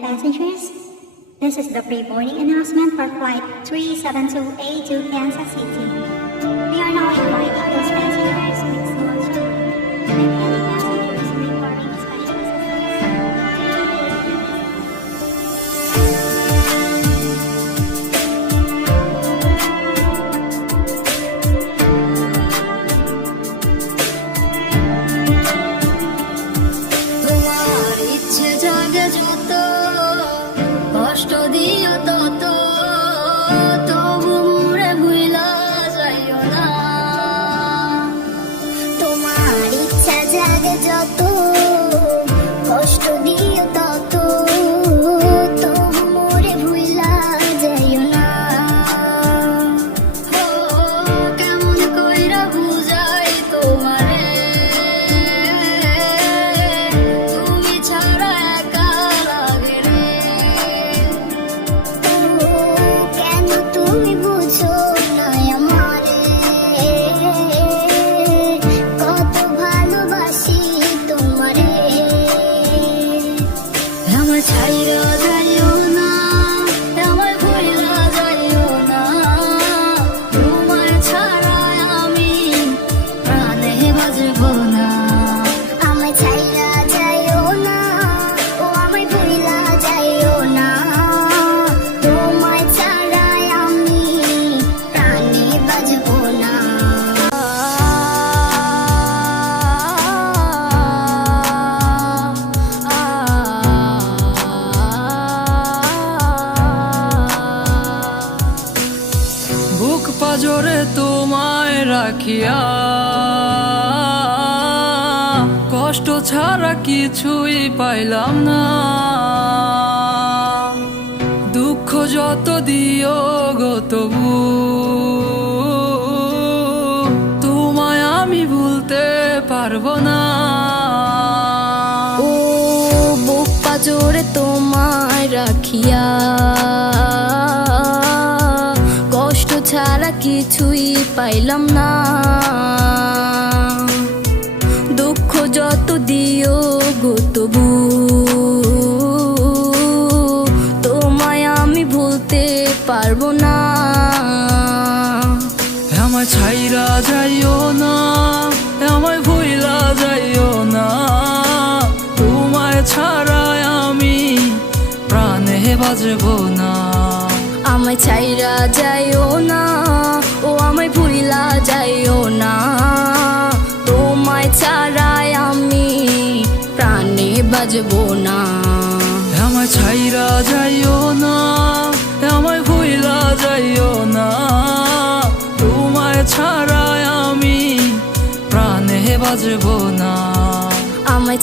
passengers. This is the pre-boarding announcement for Flight 372A to Kansas City. দিও বুক পাজরে তোমায় রাখিয়া। কষ্ট ছাড়া কিছুই পাইলাম না। দুঃখ যত দিও গো তবু, তোমায় আমি ভুলতে পারব না। ও বুক পাজরে তোমায় রাখিয়া। ছাড়া কিছুই পাইলাম না। দুঃখ যত দিও গো তবু, তোমায় আমি ভুলতে পারব না। আমার ছাইরা যাইও না, আমায় ভুইলা যাইও না। তোমায় ছাড়া আমি প্রাণে বাজব না। আমায় ছাইরা যাইও না ও আমায় ভুইলা যাইও না। তোমায় ছাড়াই আমি প্রাণে বাজবো না। আমায় ছাইরা যাইও না আমায় ভুইলা যাইও না। তোমায় ছাড়া আমি প্রাণে বাজব না। আমায়